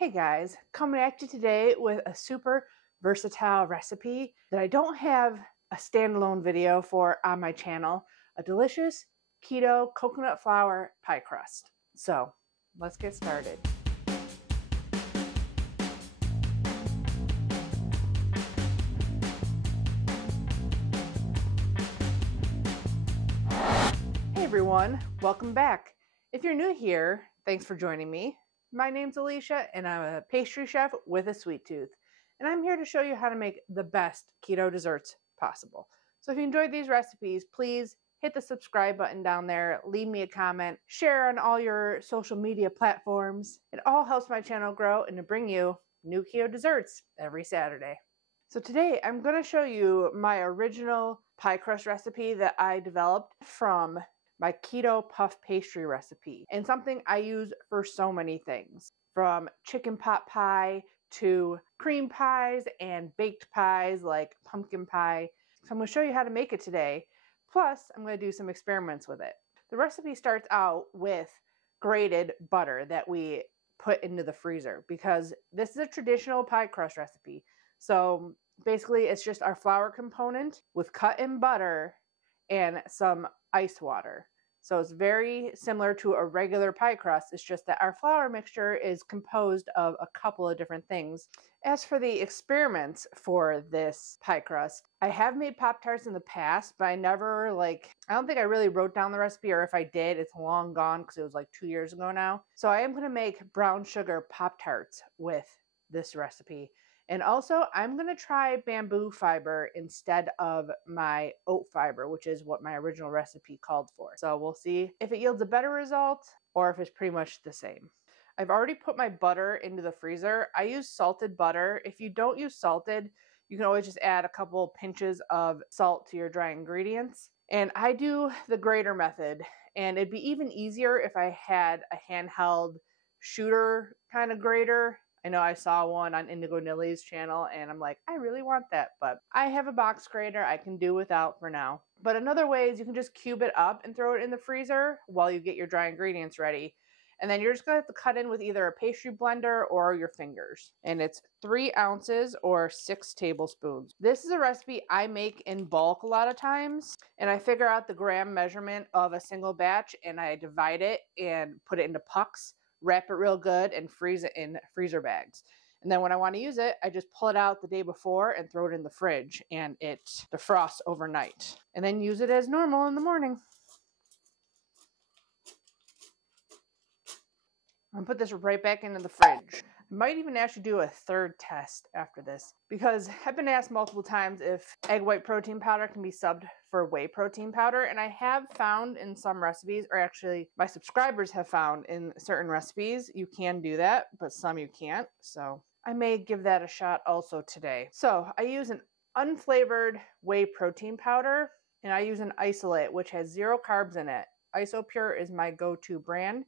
Hey guys, coming at you today with a super versatile recipe that I don't have a standalone video for on my channel, a delicious keto coconut flour pie crust. So let's get started. Hey everyone, welcome back. If you're new here, thanks for joining me. My name's Alycia and I'm a pastry chef with a sweet tooth. And I'm here to show you how to make the best keto desserts possible. So if you enjoyed these recipes, please hit the subscribe button down there, leave me a comment, share on all your social media platforms. It all helps my channel grow and to bring you new keto desserts every Saturday. So today I'm going to show you my original pie crust recipe that I developed from my keto puff pastry recipe, and something I use for so many things, from chicken pot pie to cream pies and baked pies like pumpkin pie. So I'm going to show you how to make it today. Plus, I'm going to do some experiments with it. The recipe starts out with grated butter that we put into the freezer because this is a traditional pie crust recipe. So basically it's just our flour component with cut in butter and some ice water. So it's very similar to a regular pie crust. It's just that our flour mixture is composed of a couple of different things. As for the experiments for this pie crust, I have made Pop-Tarts in the past, but I don't think I really wrote down the recipe, or if I did, it's long gone because it was like 2 years ago now. So I am going to make brown sugar Pop-Tarts with this recipe. And also, I'm going to try bamboo fiber instead of my oat fiber, which is what my original recipe called for. So we'll see if it yields a better result or if it's pretty much the same. I've already put my butter into the freezer. I use salted butter. If you don't use salted, you can always just add a couple pinches of salt to your dry ingredients. And I do the grater method, and it'd be even easier if I had a handheld shooter kind of grater. I know I saw one on Indigo Nilly's channel and I'm like, I really want that, but I have a box grater I can do without for now. But another way is you can just cube it up and throw it in the freezer while you get your dry ingredients ready. And then you're just going to have to cut in with either a pastry blender or your fingers. And it's 3 ounces or 6 tablespoons. This is a recipe I make in bulk a lot of times. And I figure out the gram measurement of a single batch and I divide it and put it into pucks. Wrap it real good and freeze it in freezer bags. And then when I want to use it, I just pull it out the day before and throw it in the fridge and it defrosts overnight. And then use it as normal in the morning. I'll put this right back into the fridge. I might even actually do a third test after this because I've been asked multiple times if egg white protein powder can be subbed for whey protein powder, and I have found in some recipes, or actually my subscribers have found in certain recipes, you can do that, but some you can't, so I may give that a shot also today. So I use an unflavored whey protein powder, and I use an isolate which has 0 carbs in it. Isopure is my go-to brand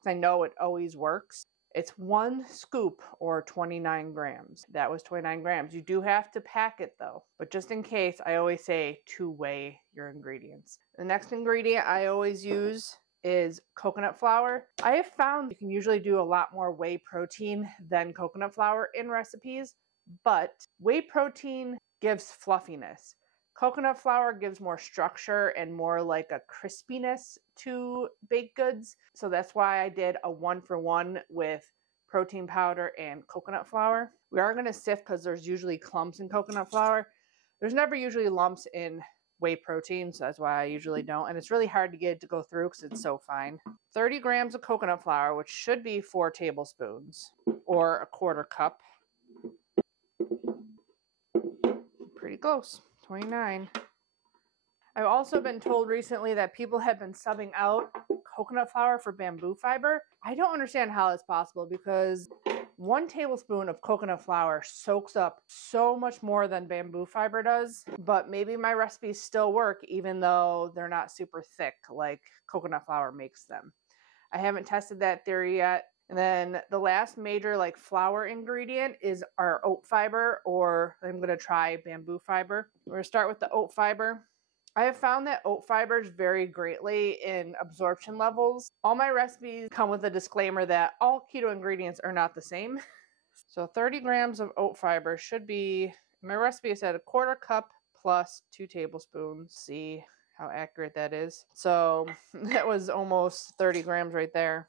because I know it always works. It's 1 scoop or 29 grams. That was 29 grams. You do have to pack it though. But just in case, I always say to weigh your ingredients. The next ingredient I always use is coconut flour. I have found you can usually do a lot more whey protein than coconut flour in recipes, but whey protein gives fluffiness. Coconut flour gives more structure and more like a crispiness to baked goods. So that's why I did a 1-for-1 with protein powder and coconut flour. We are going to sift because there's usually clumps in coconut flour. There's never usually lumps in whey protein, so that's why I usually don't. And it's really hard to get it to go through because it's so fine. 30 grams of coconut flour, which should be 4 tablespoons or a 1/4 cup. Pretty close. 29. I've also been told recently that people have been subbing out coconut flour for bamboo fiber. I don't understand how it's possible because 1 tablespoon of coconut flour soaks up so much more than bamboo fiber does, but maybe my recipes still work even though they're not super thick like coconut flour makes them. I haven't tested that theory yet. And then the last major flour ingredient is our oat fiber, or I'm going to try bamboo fiber. We're going to start with the oat fiber. I have found that oat fibers vary greatly in absorption levels. All my recipes come with a disclaimer that all keto ingredients are not the same. So 30 grams of oat fiber should be, my recipe said a quarter cup plus 2 tablespoons. See how accurate that is. So that was almost 30 grams right there.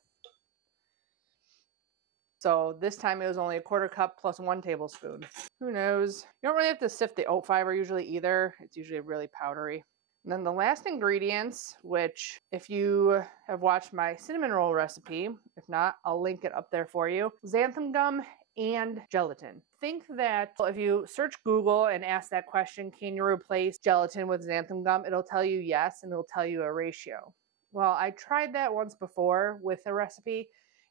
So this time it was only a quarter cup plus 1 tablespoon. Who knows? You don't really have to sift the oat fiber usually either. It's usually really powdery. And then the last ingredients, which if you have watched my cinnamon roll recipe, if not, I'll link it up there for you. Xanthan gum and gelatin. Think that if you search Google and ask that question, can you replace gelatin with xanthan gum? It'll tell you yes, and it'll tell you a ratio. Well, I tried that once before with a recipe,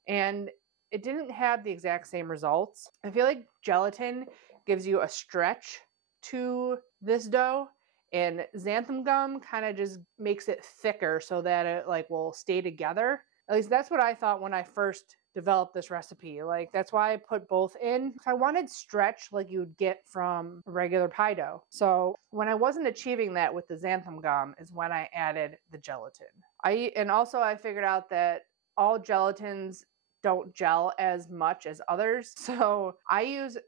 and it didn't have the exact same results. I feel like gelatin gives you a stretch to this dough, and xanthan gum kind of just makes it thicker so that it like will stay together. At least that's what I thought when I first developed this recipe. Like that's why I put both in. I wanted stretch like you would get from regular pie dough. So when I wasn't achieving that with the xanthan gum is when I added the gelatin. Also I figured out that all gelatins don't gel as much as others. So I use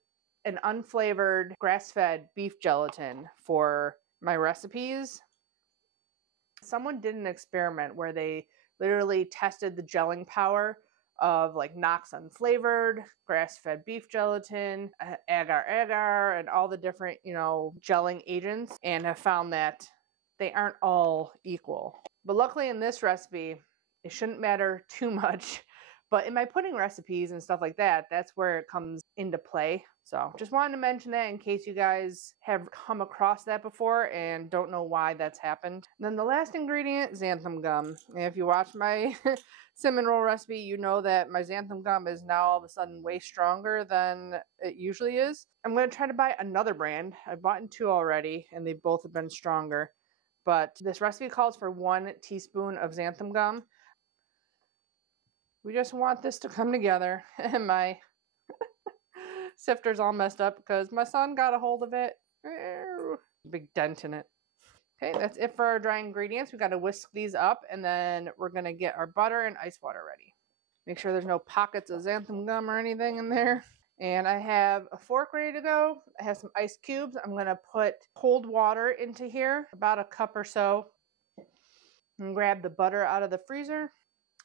an unflavored grass-fed beef gelatin for my recipes. Someone did an experiment where they literally tested the gelling power of like Knox unflavored, grass-fed beef gelatin, agar, and all the different, gelling agents, and have found that they aren't all equal. But luckily in this recipe, it shouldn't matter too much. But in my pudding recipes and stuff like that, that's where it comes into play. So just wanted to mention that in case you guys have come across that before and don't know why that's happened. And then the last ingredient, xanthan gum. And if you watch my cinnamon roll recipe, you know that my xanthan gum is now all of a sudden way stronger than it usually is. I'm going to try to buy another brand. I've bought 2 already, and they both have been stronger. But this recipe calls for 1 teaspoon of xanthan gum. We just want this to come together. And my sifter's all messed up because my son got a hold of it. Big dent in it. Okay, that's it for our dry ingredients. We got to whisk these up, and then we're going to get our butter and ice water ready. Make sure there's no pockets of xanthan gum or anything in there. And I have a fork ready to go. I have some ice cubes. I'm going to put cold water into here, about a cup or so. And grab the butter out of the freezer.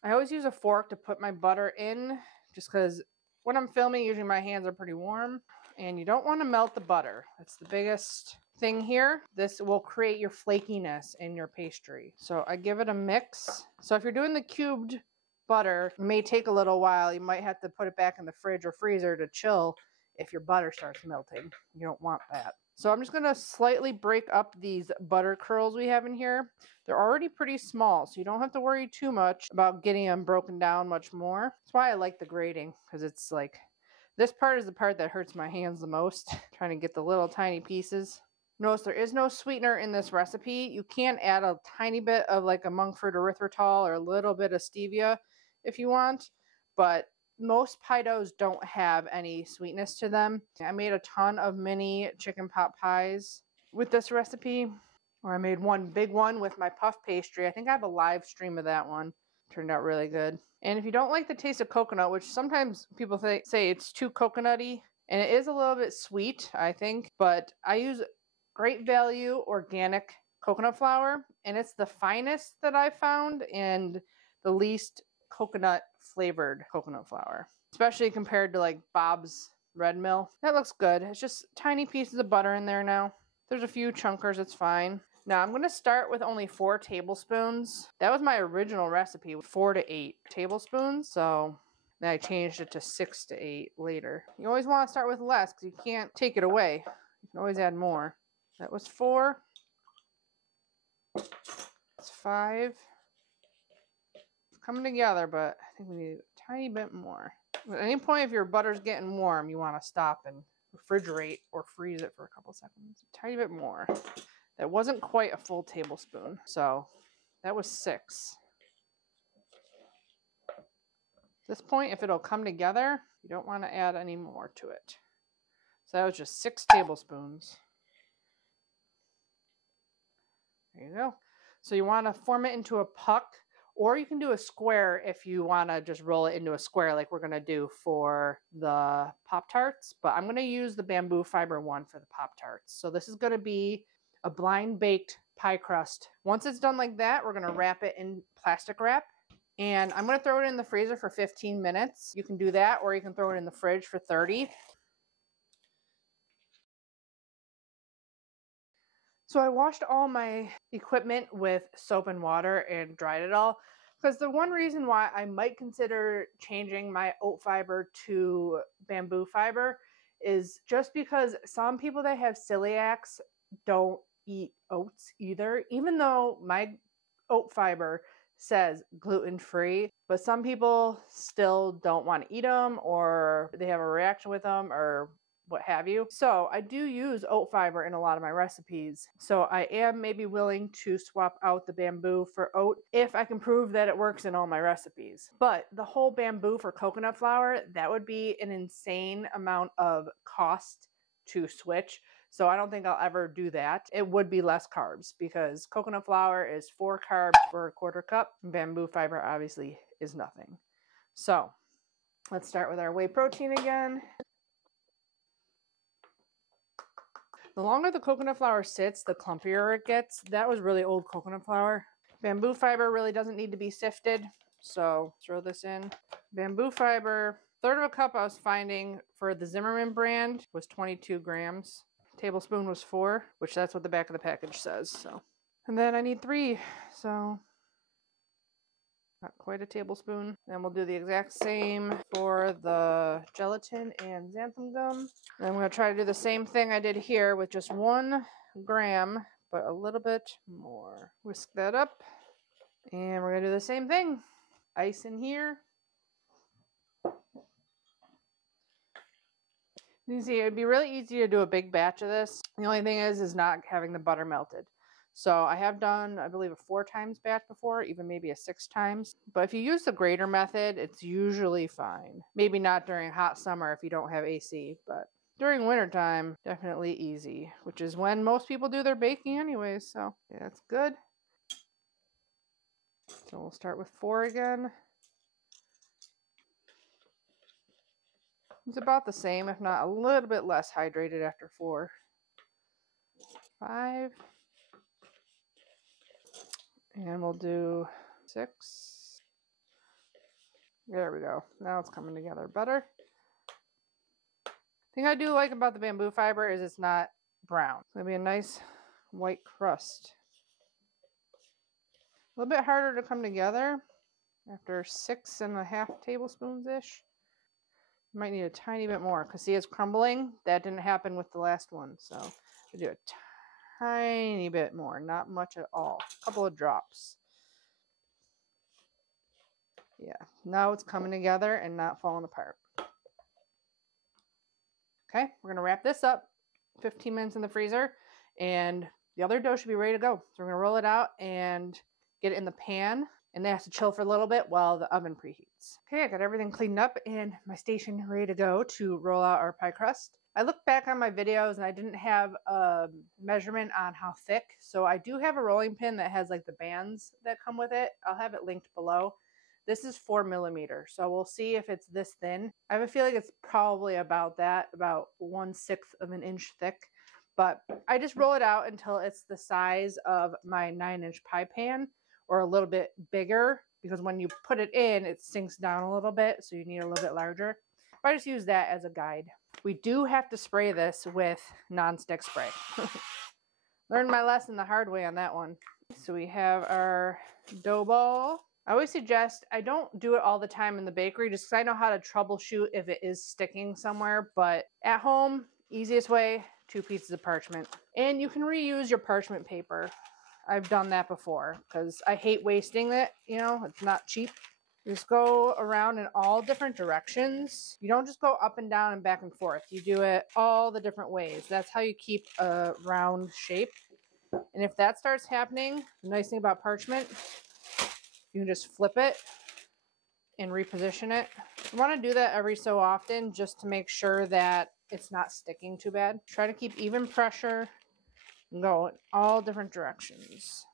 I always use a fork to put my butter in, just because when I'm filming, usually my hands are pretty warm. And you don't want to melt the butter. That's the biggest thing here. This will create your flakiness in your pastry. So I give it a mix. So if you're doing the cubed butter, it may take a little while. You might have to put it back in the fridge or freezer to chill if your butter starts melting. You don't want that. So I'm just going to slightly break up these butter curls we have in here. They're already pretty small, so you don't have to worry too much about getting them broken down much more. That's why I like the grating, because it's like, this part is the part that hurts my hands the most, trying to get the little tiny pieces. Notice there is no sweetener in this recipe. You can add a tiny bit of like a monk fruit erythritol or a little bit of stevia if you want, but most pie doughs don't have any sweetness to them. I made a ton of mini chicken pot pies with this recipe, or I made one big one with my puff pastry. I think I have a live stream of that one. Turned out really good. And if you don't like the taste of coconut, which sometimes people say it's too coconutty, and it is a little bit sweet, I think, but I use Great Value organic coconut flour, and it's the finest that I found and the least coconut flavored coconut flour, especially compared to like Bob's Red Mill. That looks good. It's just tiny pieces of butter in there now. There's a few chunkers, it's fine. Now I'm going to start with only 4 tablespoons. That was my original recipe, 4 to 8 tablespoons. So then I changed it to 6 to 8 later. You always want to start with less because you can't take it away. You can always add more. That was 4. That's 5. Coming together, but I think we need a tiny bit more. At any point, if your butter's getting warm, you want to stop and refrigerate or freeze it for a couple seconds. A tiny bit more. That wasn't quite a full tablespoon, so that was 6. At this point, if it'll come together, you don't want to add any more to it. So that was just 6 tablespoons. There you go. So you want to form it into a puck, or you can do a square if you want to just roll it into a square like we're going to do for the Pop-Tarts. But I'm going to use the bamboo fiber one for the Pop-Tarts. So this is going to be a blind baked pie crust. Once it's done like that, we're going to wrap it in plastic wrap. And I'm going to throw it in the freezer for 15 minutes. You can do that, or you can throw it in the fridge for 30. So I washed all my equipment with soap and water and dried it all, because the one reason why I might consider changing my oat fiber to bamboo fiber is just because some people that have celiacs don't eat oats either, even though my oat fiber says gluten-free, but some people still don't want to eat them, or they have a reaction with them, or what have you. So I do use oat fiber in a lot of my recipes. So I am maybe willing to swap out the bamboo for oat if I can prove that it works in all my recipes. But the whole bamboo for coconut flour, that would be an insane amount of cost to switch. So I don't think I'll ever do that. It would be less carbs because coconut flour is 4 carbs for a quarter cup. Bamboo fiber obviously is nothing. So let's start with our whey protein again. The longer the coconut flour sits, the clumpier it gets. That was really old coconut flour. Bamboo fiber really doesn't need to be sifted, so throw this in. Bamboo fiber, 1/3 of a cup I was finding for the Zimmerman brand was 22 grams. Tablespoon was 4, which that's what the back of the package says. So, and then I need 3, so not quite a tablespoon. Then we'll do the exact same for the gelatin and xanthan gum. And I'm going to try to do the same thing I did here with just 1 gram, but a little bit more. Whisk that up, and we're going to do the same thing. Ice in here. You can see it would be really easy to do a big batch of this. The only thing is not having the butter melted. So I have done, I believe, a 4 times batch before, even maybe a 6 times. But if you use the grater method, it's usually fine. Maybe not during hot summer if you don't have AC, but during wintertime, definitely easy, which is when most people do their baking anyways. So yeah, that's good. So we'll start with 4 again. It's about the same, if not a little bit less hydrated after 4. 5. And we'll do 6. There we go. Now it's coming together better. The thing I do like about the bamboo fiber is it's not brown. It's going to be a nice white crust. A little bit harder to come together after 6.5 tablespoons-ish. You might need a tiny bit more because see, it's crumbling. That didn't happen with the last one. So we do a tiny bit more, not much at all. A couple of drops. Yeah, now it's coming together and not falling apart. Okay, we're going to wrap this up. 15 minutes in the freezer, and the other dough should be ready to go. So we're going to roll it out and get it in the pan, and they have to chill for a little bit while the oven preheats. Okay, I got everything cleaned up and my station ready to go to roll out our pie crust. I looked back on my videos and I didn't have a measurement on how thick, so I do have a rolling pin that has like the bands that come with it. I'll have it linked below. This is 4 millimeters, so we'll see if it's this thin. I have a feeling it's probably about that, about 1/6 of an inch thick. But I just roll it out until it's the size of my 9-inch pie pan, or a little bit bigger, because when you put it in, it sinks down a little bit, so you need a little bit larger. But I just use that as a guide. We do have to spray this with nonstick spray. Learned my lesson the hard way on that one. So we have our dough ball. I always suggest, I don't do it all the time in the bakery just because I know how to troubleshoot if it is sticking somewhere, but at home, easiest way, 2 pieces of parchment. And you can reuse your parchment paper. I've done that before because I hate wasting it, you know, it's not cheap. You just go around in all different directions. You don't just go up and down and back and forth. You do it all the different ways. That's how you keep a round shape. And if that starts happening, the nice thing about parchment, you can just flip it and reposition it. You want to do that every so often just to make sure that it's not sticking too bad. Try to keep even pressure and go in all different directions.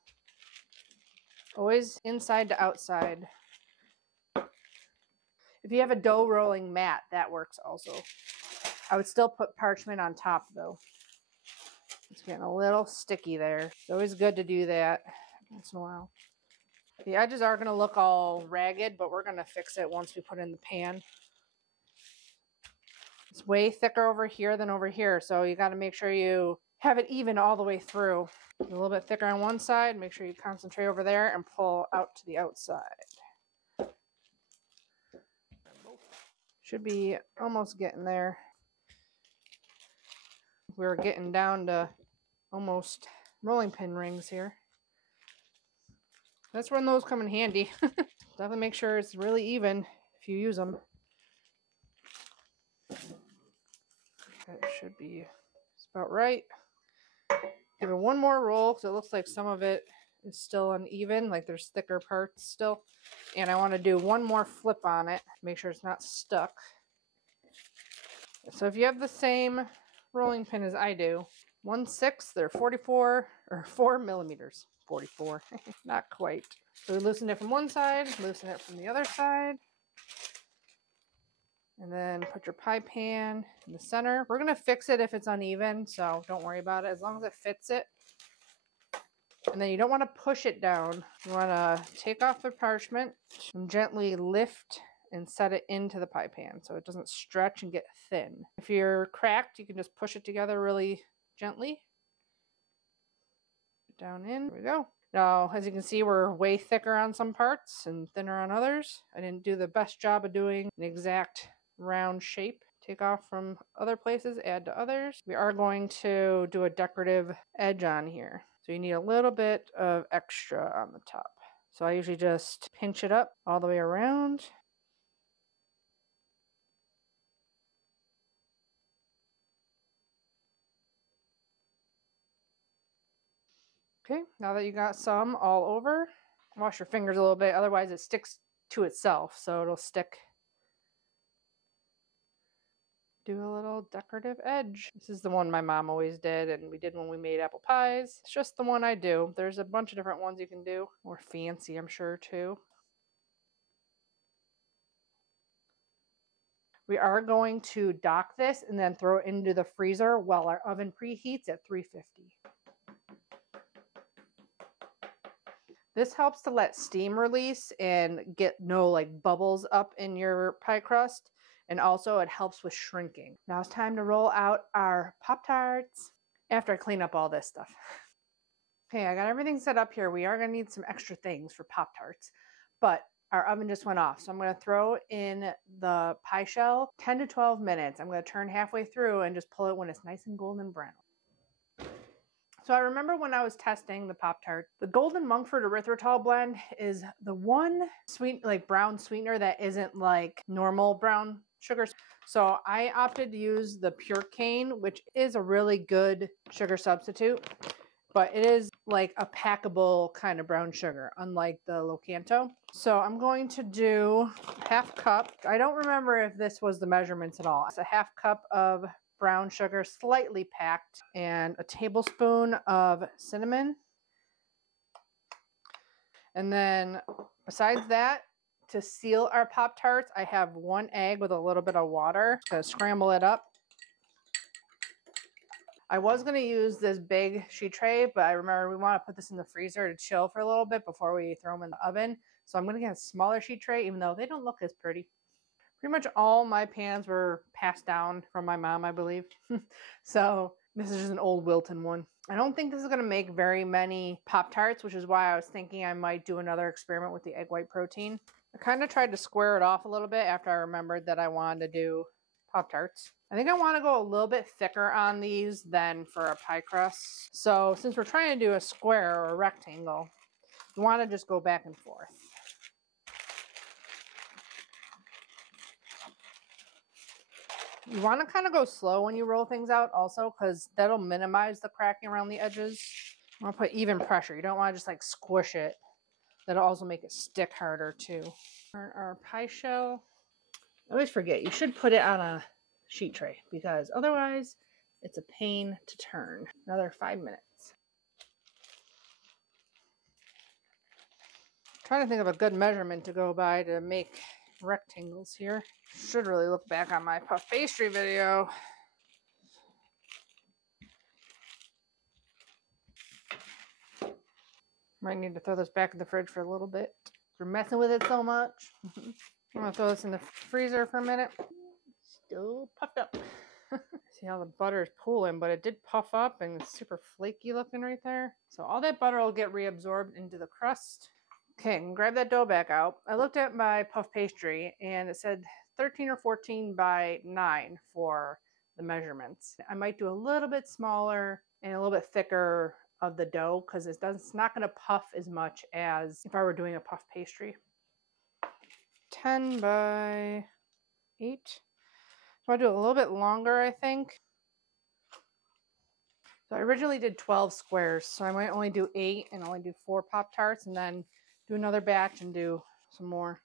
Always inside to outside. If you have a dough rolling mat, that works also. I would still put parchment on top though. It's getting a little sticky there. It's always good to do that once in a while. The edges are going to look all ragged, but we're going to fix it once we put it in the pan. It's way thicker over here than over here, so you got to make sure you have it even all the way through. A little bit thicker on one side, make sure you concentrate over there and pull out to the outside. Should be almost getting there. We're getting down to almost rolling pin rings here. That's when those come in handy. Definitely make sure it's really even if you use them. That should be about right. Give it one more roll because it looks like some of it is still uneven, like there's thicker parts still. And I want to do one more flip on it, make sure it's not stuck. So if you have the same rolling pin as I do, 1/6, they're 44 or 4 millimeters. 44, not quite. So we loosen it from one side, loosen it from the other side. And then put your pie pan in the center. We're going to fix it if it's uneven, so don't worry about it as long as it fits it. And then you don't want to push it down. You want to take off the parchment and gently lift and set it into the pie pan so it doesn't stretch and get thin. If you're cracked, you can just push it together really gently. Down in. There we go. Now, as you can see, we're way thicker on some parts and thinner on others. I didn't do the best job of doing an exact round shape. Take off from other places, add to others. We are going to do a decorative edge on here. So you need a little bit of extra on the top. So I usually just pinch it up all the way around. Okay, now that you got some all over, wash your fingers a little bit, otherwise it sticks to itself, so it'll stick. Do a little decorative edge. This is the one my mom always did, and we did when we made apple pies. It's just the one I do. There's a bunch of different ones you can do. More fancy, I'm sure, too. We are going to dock this and then throw it into the freezer while our oven preheats at 350. This helps to let steam release and get no like bubbles up in your pie crust. And also it helps with shrinking. Now it's time to roll out our Pop-Tarts after I clean up all this stuff. Okay, I got everything set up here. We are gonna need some extra things for Pop-Tarts, but our oven just went off. So I'm gonna throw in the pie shell 10 to 12 minutes. I'm gonna turn halfway through and just pull it when it's nice and golden brown. So I remember when I was testing the Pop-Tart, the Golden Monkford erythritol blend is the one sweet, like brown sweetener that isn't like normal brown sugar. So I opted to use the pure cane, which is a really good sugar substitute, but it is like a packable kind of brown sugar, unlike the Locanto. So I'm going to do half cup. I don't remember if this was the measurements at all. It's a half cup of brown sugar, slightly packed, and a tablespoon of cinnamon. And then besides that, to seal our Pop-Tarts, I have 1 egg with a little bit of water. Just gonna scramble it up. I was gonna use this big sheet tray, but I remember we wanna put this in the freezer to chill for a little bit before we throw them in the oven. So I'm gonna get a smaller sheet tray, even though they don't look as pretty. Pretty much all my pans were passed down from my mom, I believe. So this is just an old Wilton one. I don't think this is going to make very many Pop-Tarts, which is why I was thinking I might do another experiment with the egg white protein. I kind of tried to square it off a little bit after I remembered that I wanted to do Pop-Tarts. I think I want to go a little bit thicker on these than for a pie crust. So since we're trying to do a square or a rectangle, you want to just go back and forth. You want to kind of go slow when you roll things out also, because that'll minimize the cracking around the edges. You want to put even pressure. You don't want to just like squish it. That'll also make it stick harder too. Our pie shell. I always forget, you should put it on a sheet tray because otherwise it's a pain to turn. Another 5 minutes. Trying to think of a good measurement to go by to make rectangles here. Should really look back on my puff pastry video. Might need to throw this back in the fridge for a little bit. We're messing with it so much. I'm gonna throw this in the freezer for a minute. Still puffed up. See how the butter is pooling, but it did puff up and it's super flaky looking right there. So all that butter will get reabsorbed into the crust. Okay, I'm gonna grab that dough back out. I looked at my puff pastry and it said 13 or 14 by 9 for the measurements. I might do a little bit smaller and a little bit thicker of the dough because it's not going to puff as much as if I were doing a puff pastry. 10 by 8. So I do a little bit longer, I think. So I originally did 12 squares, so I might only do 8 and only do 4 Pop-Tarts and then do another batch and do some more.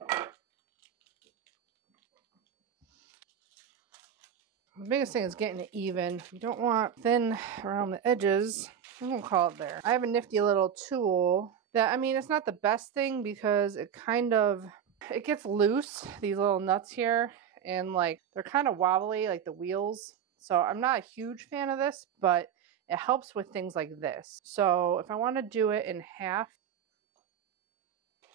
The biggest thing is getting it even. You don't want thin around the edges. I'm gonna call it there. I have a nifty little tool that, I mean, it's not the best thing because it gets loose, these little nuts here, and like they're kind of wobbly, like the wheels. So I'm not a huge fan of this, but it helps with things like this. So if I want to do it in half,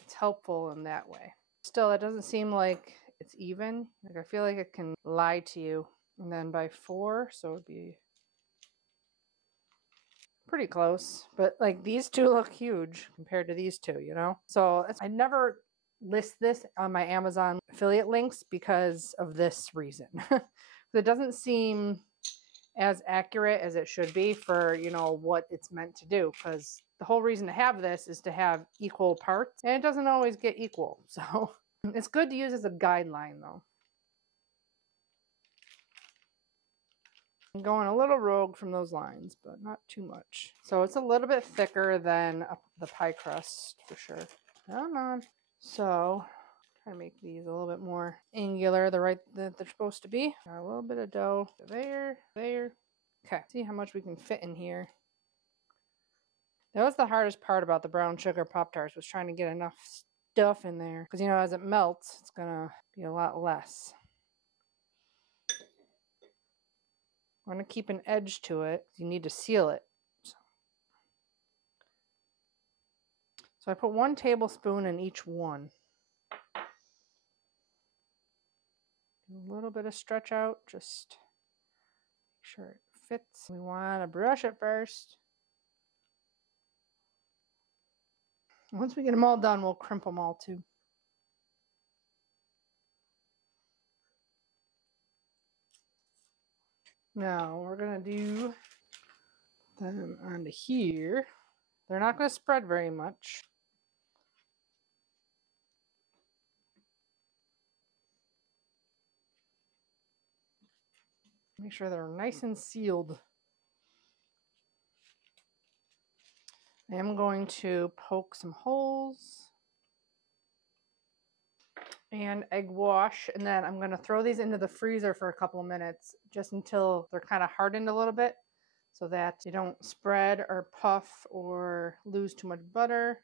it's helpful in that way. Still, it doesn't seem like it's even. Like I feel like it can lie to you. And then by 4, so it would be pretty close. But like these two look huge compared to these two, you know? So I never list this on my Amazon affiliate links because of this reason. It doesn't seem as accurate as it should be for, you know, what it's meant to do. Because the whole reason to have this is to have equal parts. And it doesn't always get equal. So it's good to use as a guideline though. I'm going a little rogue from those lines, but not too much. So it's a little bit thicker than the pie crust for sure. Come on. So try to make these a little bit more angular, that they're supposed to be. Got a little bit of dough there. Okay, see how much we can fit in here. That was the hardest part about the brown sugar Pop-Tarts, was trying to get enough stuff in there. Because, you know, as it melts, it's gonna be a lot less. I'm going to keep an edge to it. You need to seal it. So I put 1 tablespoon in each one. A little bit of stretch out, just make sure it fits. We want to brush it first. Once we get them all done, we'll crimp them all too. Now we're going to do them onto here. They're not going to spread very much. Make sure they're nice and sealed. I am going to poke some holes and egg wash, and then I'm going to throw these into the freezer for a couple of minutes just until they're kind of hardened a little bit so that you don't spread or puff or lose too much butter.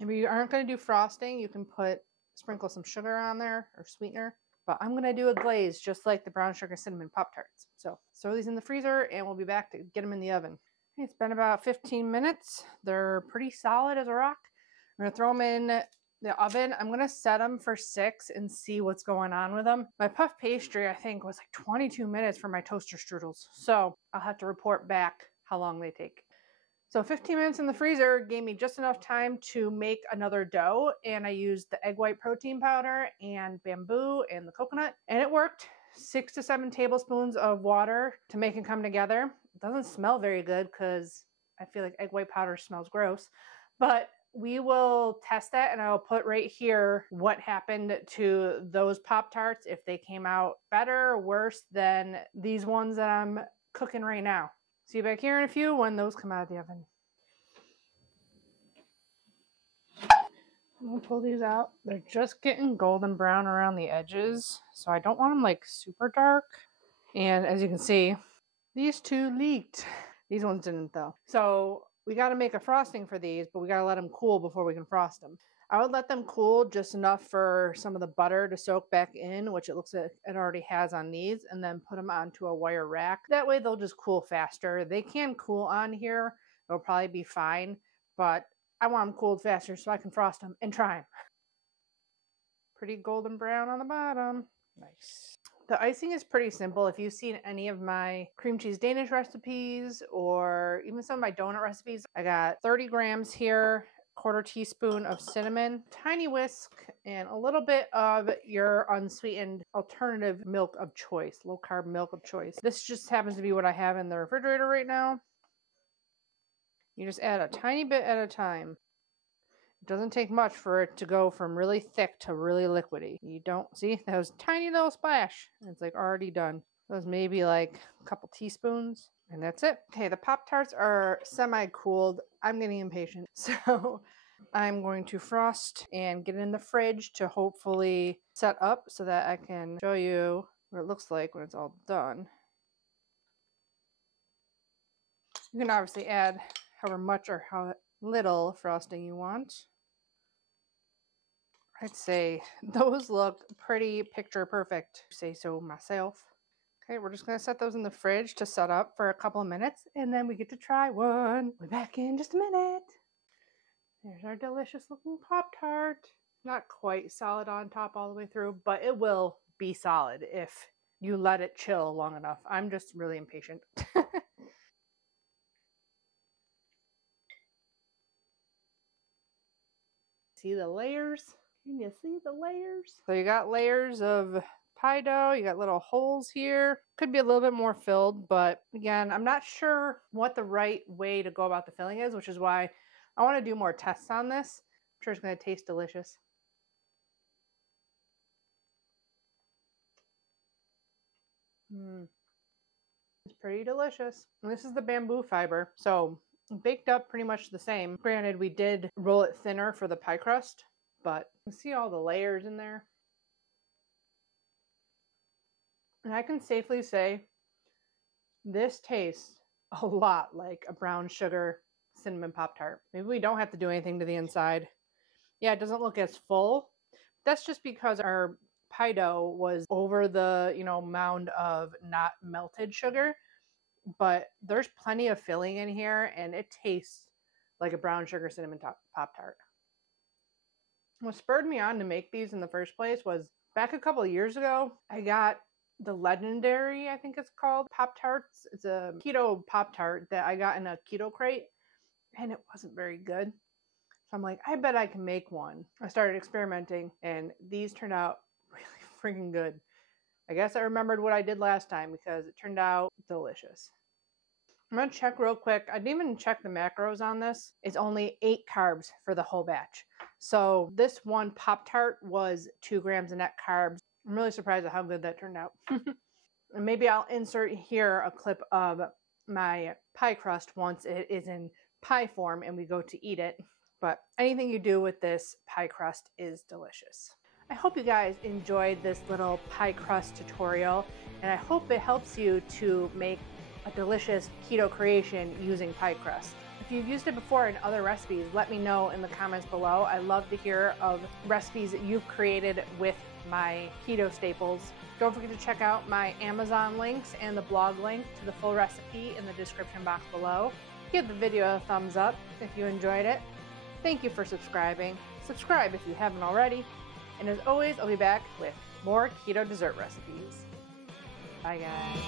If you aren't going to do frosting, you can sprinkle some sugar on there or sweetener, but I'm going to do a glaze just like the brown sugar cinnamon Pop-Tarts. So throw these in the freezer and we'll be back to get them in the oven. It's been about 15 minutes. They're pretty solid as a rock. I'm going to throw them in the oven. I'm going to set them for 6 and see what's going on with them. My puff pastry, I think, was like 22 minutes for my toaster strudels. So I'll have to report back how long they take. So 15 minutes in the freezer gave me just enough time to make another dough. And I used the egg white protein powder and bamboo and the coconut. And it worked. 6 to 7 tablespoons of water to make it come together. It doesn't smell very good because I feel like egg white powder smells gross. But we will test that, and I'll put right here what happened to those Pop-Tarts, if they came out better or worse than these ones that I'm cooking right now. See you back here in a few when those come out of the oven. I'm going to pull these out. They're just getting golden brown around the edges, so I don't want them like super dark. And as you can see, these two leaked. These ones didn't though. So we got to make a frosting for these, but we got to let them cool before we can frost them. I would let them cool just enough for some of the butter to soak back in, which it looks like it already has on these, and then put them onto a wire rack. That way they'll just cool faster. They can cool on here. They'll probably be fine, but I want them cooled faster so I can frost them and try them. Pretty golden brown on the bottom. Nice. The icing is pretty simple. If you've seen any of my cream cheese Danish recipes or even some of my donut recipes, I got 30 grams here, 1/4 teaspoon of cinnamon, tiny whisk, and a little bit of your unsweetened alternative milk of choice, low carb milk of choice. This just happens to be what I have in the refrigerator right now. You just add a tiny bit at a time. It doesn't take much for it to go from really thick to really liquidy. You don't see that was a tiny little splash. It's like already done. That was maybe like a couple teaspoons, and that's it. Okay, the Pop-Tarts are semi-cooled. I'm getting impatient, so I'm going to frost and get it in the fridge to hopefully set up so that I can show you what it looks like when it's all done. You can obviously add however much or how little frosting you want. I'd say those look pretty picture perfect, say so myself. Okay, we're just going to set those in the fridge to set up for a couple of minutes, and then we get to try one. We'll be back in just a minute. There's our delicious looking Pop-Tart. Not quite solid on top all the way through, but it will be solid if you let it chill long enough. I'm just really impatient. See the layers? Can you see the layers? So you got layers of pie dough. You got little holes here. Could be a little bit more filled, but again, I'm not sure what the right way to go about the filling is, which is why I want to do more tests on this. I'm sure it's going to taste delicious. It's pretty delicious. And this is the bamboo fiber, so baked up pretty much the same. Granted, we did roll it thinner for the pie crust, but you see all the layers in there. And I can safely say this tastes a lot like a brown sugar cinnamon Pop-Tart. Maybe we don't have to do anything to the inside. Yeah, it doesn't look as full. That's just because our pie dough was over the, mound of not melted sugar. But there's plenty of filling in here, and it tastes like a brown sugar cinnamon Pop-Tart. What spurred me on to make these in the first place was back a couple of years ago, I got the Legendary, I think it's called, Pop-Tarts. It's a keto Pop-Tart that I got in a keto crate, and it wasn't very good. So I'm like, I bet I can make one. I started experimenting, and these turned out really freaking good. I guess I remembered what I did last time because it turned out delicious. I'm going to check real quick. I didn't even check the macros on this. It's only 8 carbs for the whole batch. So this one Pop-Tart was 2 grams of net carbs. I'm really surprised at how good that turned out. And maybe I'll insert here a clip of my pie crust once it is in pie form and we go to eat it. But anything you do with this pie crust is delicious. I hope you guys enjoyed this little pie crust tutorial, and I hope it helps you to make a delicious keto creation using pie crust. If you've used it before in other recipes, let me know in the comments below. I love to hear of recipes that you've created with my keto staples. Don't forget to check out my Amazon links and the blog link to the full recipe in the description box below. Give the video a thumbs up if you enjoyed it. Thank you for subscribing. Subscribe if you haven't already. And as always, I'll be back with more keto dessert recipes. Bye, guys.